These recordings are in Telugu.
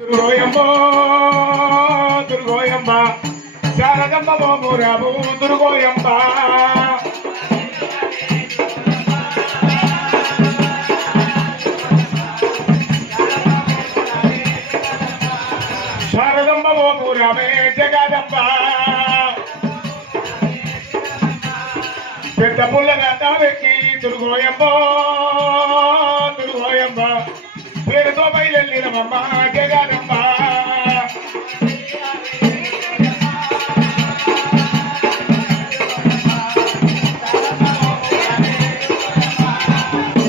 దుర్గోయమ్మో దుర్గోయమ్మ శారదమ్మ బాబురాబు దుర్గోయమ్మ శారదమ్మ బాబురామే జగదమ్మ పెద్ద పుల్లగా తావెక్కి దుర్గోయమ్మో దుర్గోయమ్మ పేరుతో బయలుదేరినమ్మ జగదమ్మ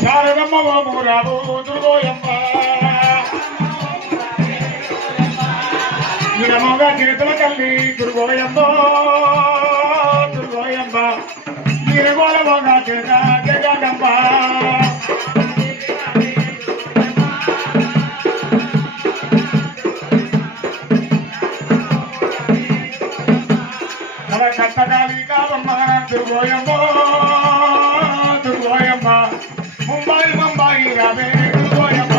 శారదమ్మ బాబురాబు దుర్గోయమ్మ నిరమగా చేతుల తల్లి దుర్గోయమ్మ దుర్గోయమ్మ నిరగోళమగా చేత జగదమ్మ కట్టగాలి కావమ్మ దుర్గోయమ్మ దుర్గోయమ్మ ముంబాయి రావే దుర్గోయమ్మ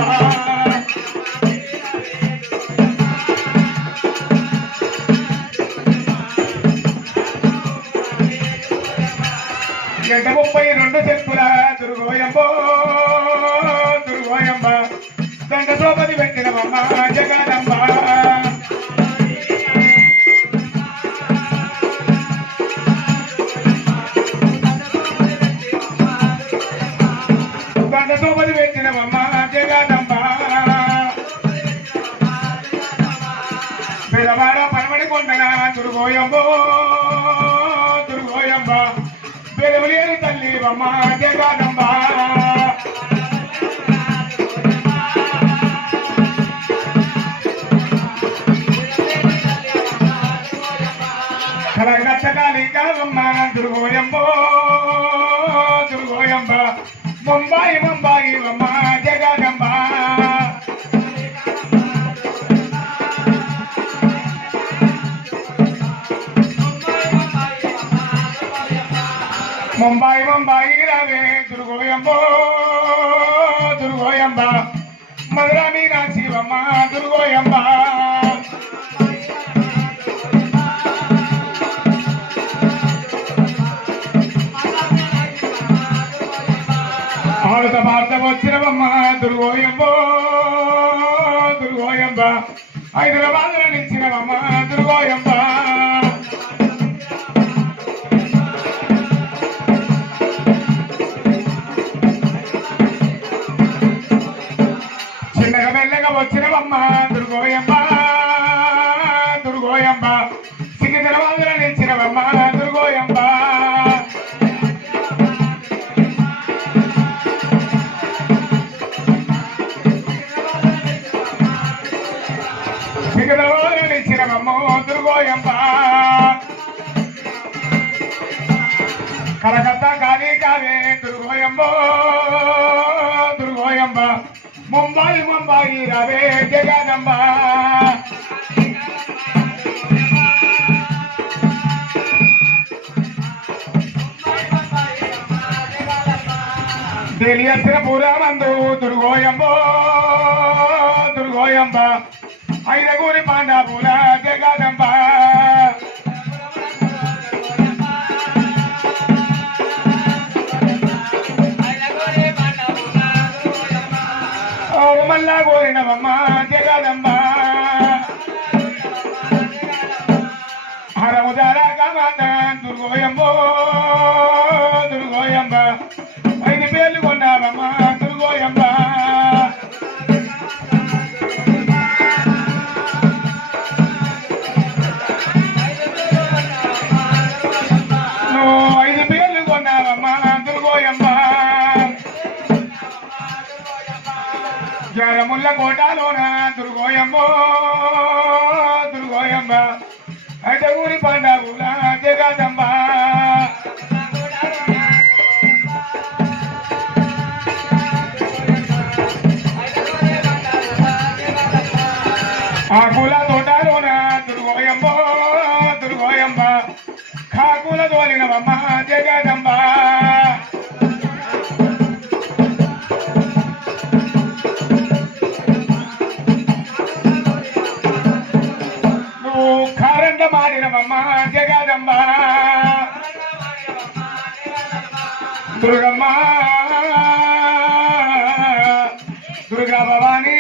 గంట 32 చెప్పుల దుర్గోయమ్మ దుర్గోయమ్మ గంట ద్రౌపది పెట్టినమ్మ జగదమ్మ గంటతోపది పెట్టినమ్మ జగదమ్మ పిల్లవాడ పనమడి కొండన దుర్గోయమ్మ దుర్గోయమ్మ పెదవులేని తల్లి అమ్మ జగదమ్మ కలగట్టకాలి కావమ్మ దుర్గోయమ్మ దుర్గోయమ్మ ముంబాయి అమ్మ జగదమ్మ ముంబాయి రావే దుర్గోయమ్మ దుర్గోయమ్మ మధురా మీనాక్షి అమ్మ దుర్గోయమ్మ ఆడుత భారత వచ్చినవమ్మ దుర్గోయమ్మ దుర్గోయమ్మ హైదరాబాద్ నిలిచినవమ్మ దుర్గోయమ్మ చిన్నగా మెల్లగా వచ్చినవమ్మ దుర్గోయమ్మ దుర్గోయమ్మ సికింద్రాబాద్ నిలిచినవమ్మ దుర్గోయమ్మ దుర్గోయమ్మ కలకత్తా కాళీ కావే దుర్గోయమ్మ దుర్గోయమ్మ ముంబాయి రావే జగదమ్మ తెలియసిన పురామందు దుర్గోయమ్మ దుర్గోయమ్మ ఐదగూరి పాండాపుల జగదమ్మ మల్లా కోరినవమ్మ జగదమ్మ హరముదార కామాత దుర్గోయమ్మ దుర్గోయమ్మ 5 పేర్లు కొన్నావమ్మ దుర్గోయమ్మ జరముల్ల కోటలోన దుర్గోయమ్మ దుర్గోయమ్మ ఐదగూరి పాండవుల జగదమ్మ ఆకుల తోటలోన దుర్గోయమ్మ దుర్గోయమ్మ కాకుల తోలినవమ్మ జగదమ్మ మాడినవమ్మ జగదంబ దుర్గమ్మ దుర్గా భవానీ